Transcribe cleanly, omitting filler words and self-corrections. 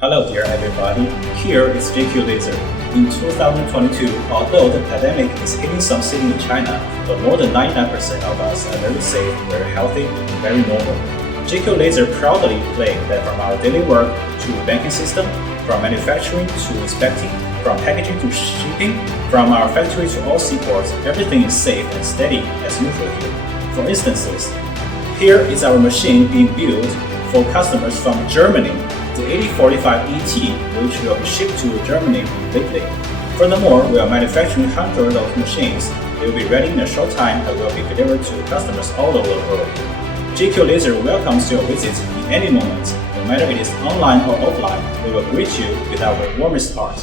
Hello dear everybody, here is JQ Laser. In 2022, although the pandemic is hitting some cities in China, but more than 99% of us are very safe, very healthy, and very normal. JQ Laser proudly claim that from our daily work to banking system, from manufacturing to inspecting, from packaging to shipping, from our factory to all seaports, everything is safe and steady as usual here. For instances, here is our machine being built for customers from Germany, the 8045 ET, which will be shipped to Germany lately. Furthermore, we are manufacturing hundreds of machines. They will be ready in a short time and will be delivered to customers all over the world. JQ Laser welcomes your visits in any moment. No matter it is online or offline, we will greet you with our warmest heart.